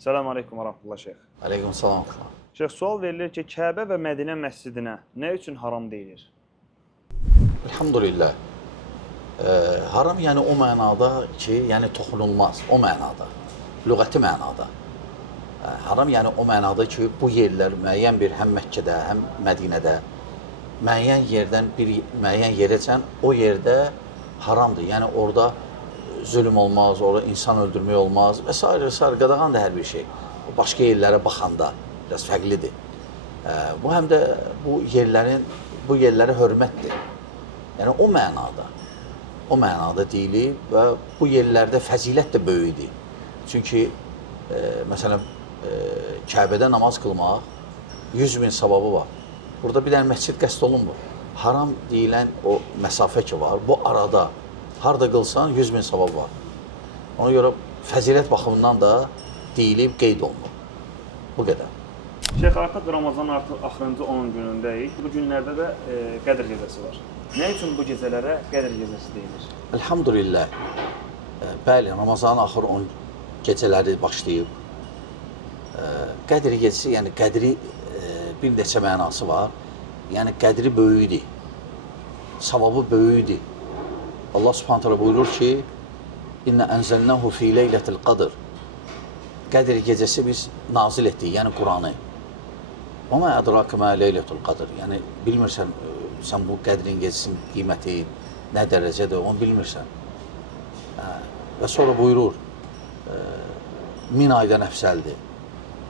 Selamun Aleyküm və Rahmetullah Şeyx. Aleyküm salam. Şeyx, sual verilir ki, Kəbə və Mədinə məscidinə nə üçün haram deyilir? Elhamdülillah. Haram yəni o mənada ki, yəni toxunulmaz, o mənada, lüğəti mənada. Haram yəni o mənada ki, bu yerlər müəyyən bir həm Məkkədə, həm Mədinədə müəyyən yerdən bir müəyyən yerəcən o yerdə haramdır. Yəni orada zülm olmaz, orada insan öldürmək olmaz və s. qadağan da hər bir şey. Başqa yerlərə baxanda biraz fərqlidir. Bu həm də bu yerlərə hörmətdir. Yəni o mənada deyilir və bu yerlərdə fəzilət də böyükdür. Çünki məsələn Kəbədə namaz qılmaq 100.000 savabı var. Burada bir dənə məscid qəsd olunmur. Haram deyilən o məsafə ki var, bu arada harda qılsan 100.000 savab var. Ona görə fəzilət baxımından da deyilib, qeyd olunur. Bu qədər. Şeyx, artıq Ramazanın axırıncı 10 günündəyik. Bu günlərdə də Qədr gecəsi var. Nə üçün bu gecələrə Qədr gecəsi deyilir? Elhamdülillah. Bəli, Ramazanın axır 10 gecələri başlayıb. Qədr gecəsi, yəni qədri bir neçə mənası var. Yəni qədri böyükdür. Savabı böyükdür. Allah Subhanahu taala buyurur ki: "İnna enzelnahu fi leyletil qadr." Qədr gecəsi biz nazil etdik, yəni Quranı. "Və ma adraka ma leyletul qadr." Yəni bilmirsən sən bu qədrin gecəsinin qiyməti nə dərəcədir, onu bilmirsən. Və sonra buyurur: "Min aydan əfsəldir."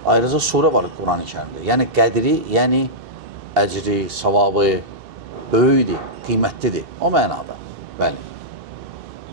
Ayrıca surə var Qurani-Kərimdə. Yəni qədri, yəni əcri, savabı böyükdür, qiymətlidir. O mənada. Bəli.